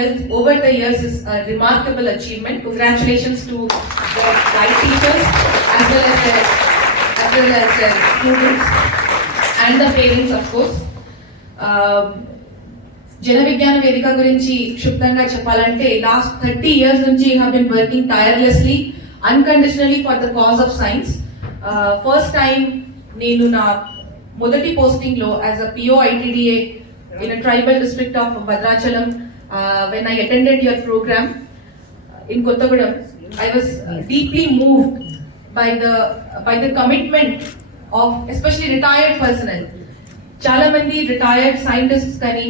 wealth over the years is a remarkable achievement. Congratulations to the guide teachers as well as the students and the parents, of course. Jana విజ్ఞాన వేదిక గురించి క్షుప్తంగా చెప్పాలంటే last 30 years నుంచి you have been working tirelessly unconditionally for the cause of science. First time నేను నా మొదటి posting లో as a PO ITDA in a tribal district of Bhadrachalam, when I attended your program in Kottagudam, I was deeply moved by the commitment of especially retired personnel. చాలా మంది retired scientists కానీ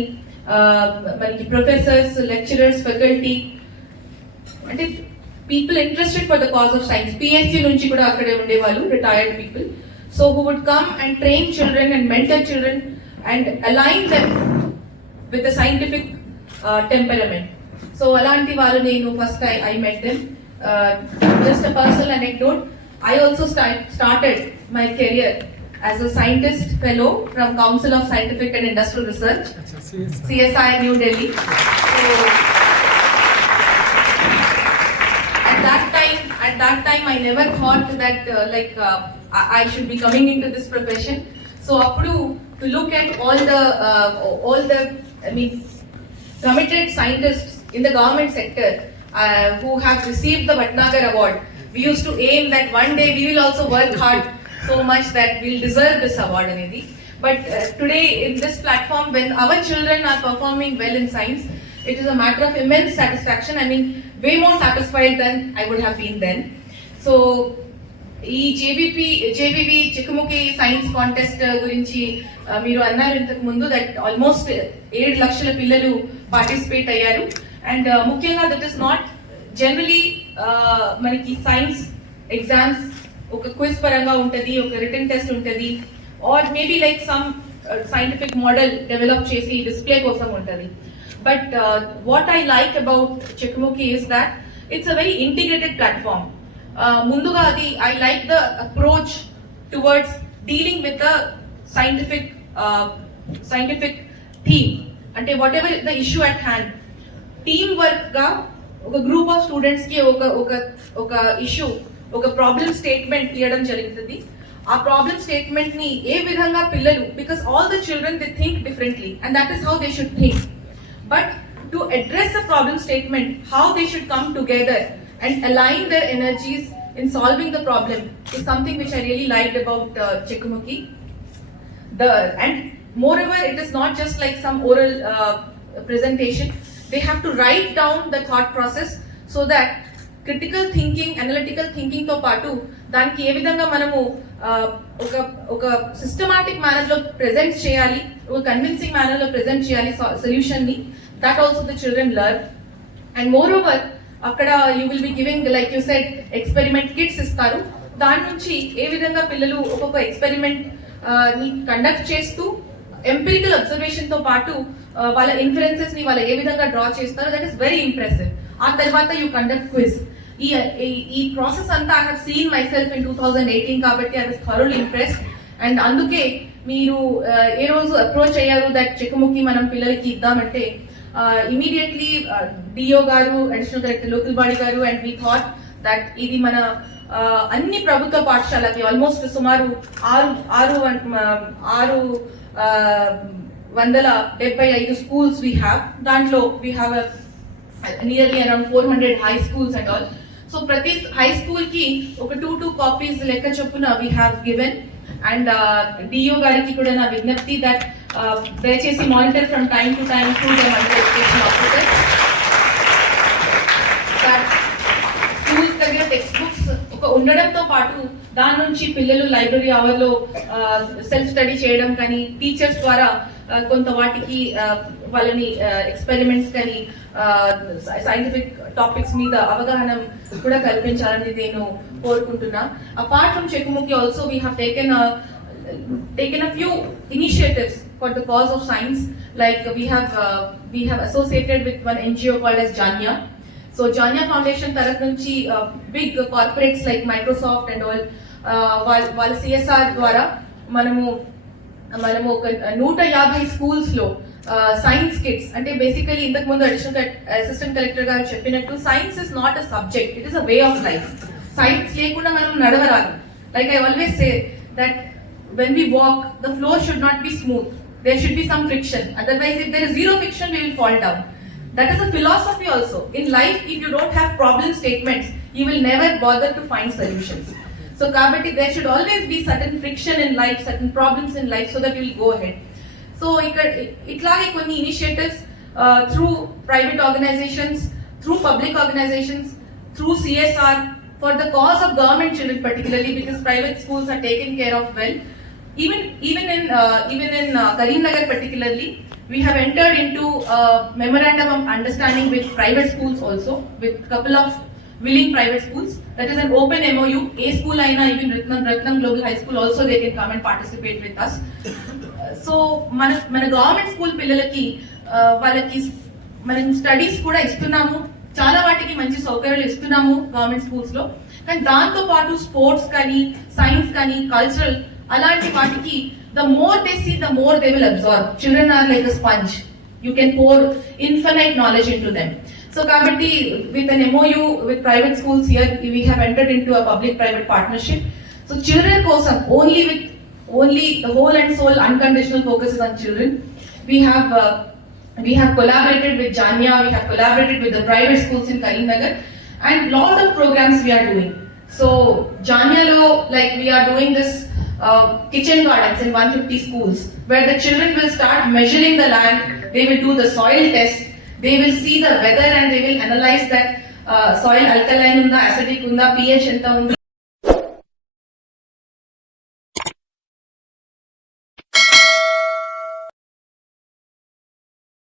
మనకి professors, lecturers, faculty అంటే people interested for the cause of science, PhD నుంచి కూడా అక్కడే ఉండేవాళ్ళు retired people. So who would come and train children and mentor children and align them with the scientific temperament. So alanti valu nenu first I met them. Just a personal anecdote, I also started my career as a scientist fellow from Council of Scientific and Industrial Research, CSI New Delhi. So at that time I never thought that I should be coming into this profession. So appudu to look at all the committed scientists in the government sector who have received the Bhatnagar Award, we used to aim that one day we will also work hard so much that we'll deserve this award anedi. But today in this platform, when our children are performing well in science, it is a matter of immense satisfaction. I mean, way more satisfied than I would have been then. So ఈ జేబీవి చిక్కుముఖి science contest గురించి మీరు అన్నారు ఇంతకు ముందు that almost 7 లక్షల పిల్లలు పార్టిసిపేట్ అయ్యారు. అండ్ ముఖ్యంగా దట్ ఈస్ నాట్ జనరలీ మనకి సైన్స్ ఎగ్జామ్స్ ఒక క్విజ్ పరంగా ఉంటుంది, ఒక రిటన్ టెస్ట్ ఉంటుంది, or maybe like some scientific model develop చేసి డిస్ప్లే కోసం ఉంటుంది. But what I like about Chikkumukhi is that it's a very integrated platform. ముందుగా అది I like the approach towards dealing with the scientific theme. అంటే whatever the issue at hand, team work గా ఒక group of students కి ఒక ఇష్యూ, ఒక problem statement ఇవ్వడం జరుగుతుంది. ఆ ప్రాబ్లమ్ స్టేట్మెంట్ ని ఏ విధంగా పిల్లలు, because all the children they think differently and that is how they should think, but to address the problem statement how they should come together and align their energies in solving the problem is something which I really liked about Chikkumuki. And moreover, it is not just like some oral presentation. They have to write down the thought process so that critical thinking, analytical thinking తో పాటు దానికి ఏ విధంగా మనము ఒక systematic manner లో present చేయాలి, ఒక convincing manner లో ప్రెజెంట్ చేయాలి సొల్యూషన్ ని, that also the children learn. And moreover అక్కడ you will be giving like you said experiment kits ఇస్తారు. దాని నుంచి ఏ విధంగా పిల్లలు ఒక్కొక్క ఎక్స్పెరిమెంట్ ని కండక్ట్ చేస్తూ ఎంపిరికల్ అబ్జర్వేషన్ తో పాటు వాళ్ళ ఇన్ఫరెన్సెస్ ని వాళ్ళు ఏ విధంగా డ్రా చేస్తారో దట్ ఈస్ వెరీ ఇంప్రెసివ్. ఆ తర్వాత యూ కండక్ట్ క్విజ్. ఈ ప్రాసెస్ అంతా I have seen my self in 2018 కాబట్టి I was thoroughly impressed. And అందుకే మీరు ఏ రోజు అప్రోచ్ అయ్యారు దట్ చిక్కుముఖి మనం పిల్లలకి ఇద్దామంటే immediately DO garu, additional director local body garu, and we thought that idi mana anni prabhutva pathshalaki almost sumaru 675 schools we have. Dantlo we have nearly around 400 high schools and all. So prati high school ki oka 2 copies lekka choppuna we have given. And DO gariki kuda na vignapti that దయచేసి monitor from time to time to the mandal education officer. Schools దగ్గర text books ఒక ఉండడంతో పాటు దాని నుంచి పిల్లలు library hour లో self study చేయడం కానీ, టీచర్స్ ద్వారా కొంత వాటికి వాళ్ళని ఎక్స్పెరిమెంట్స్ కానీ సైంటిఫిక్ టాపిక్స్ మీద అవగాహన కూడా కల్పించాలని నేను కోరుకుంటున్నా. Apart from Chikkumukhi also we have taken a few initiatives for the cause of science. Like we have associated with one NGO called as Janya. So Janya Foundation taraf nunchi big corporates like Microsoft and all వాళ్ళ CSR ద్వారా మనము మనము ఒక 150 స్కూల్స్ లో science kits అంటే బేసికలీ ఇంతకు ముందు assistant collector గారు చెప్పినట్టు science is not a subject, it is a way of life. Science లేకుండా మనం నడవరాదు. Like I always say that when we walk the floor should not be smooth, there should be some friction, otherwise if there is zero friction we will fall down. That is a philosophy also in life. If you don't have problem statements you will never bother to find solutions. So kabatti there should always be certain friction in life, certain problems in life, so that you will go ahead. So itlage konni initiatives through private organizations, through public organizations, through CSR for the cause of government children particularly, because private schools are taken care of well. Even in Karimnagar particularly, we have entered into a memorandum of understanding with private schools also, with couple of willing private schools. That is an open MOU. A school aina, even Ratnam Global High School also, they can come and participate with us. So మన government school పిల్లలకి వాళ్ళకి మనం స్టడీస్ కూడా ఇస్తున్నాము, చాలా వాటికి మంచి సౌకర్యాలు ఇస్తున్నాము గవర్నమెంట్ స్కూల్స్ లో. కానీ దాంతో పాటు స్పోర్ట్స్ కానీ సైన్స్ కానీ కల్చరల్ అలాంటి వాటికి the more they see, the more they will absorb. Children are like a sponge. You can pour infinite knowledge into them. So kabatti with an MOU with private schools here, we have entered into a public-private partnership. So children kosam only the whole and soul unconditional focus is on children. We have collaborated with Janya, we have collaborated with the private schools in Karimnagar, and lot of programs we are doing. So Janya lo, like we are doing this kitchen gardens in 150 schools, where the children will start measuring the land, they will do the soil test, they will see the weather and they will analyze that soil alkaline unda, acidic unda, pH enta undi.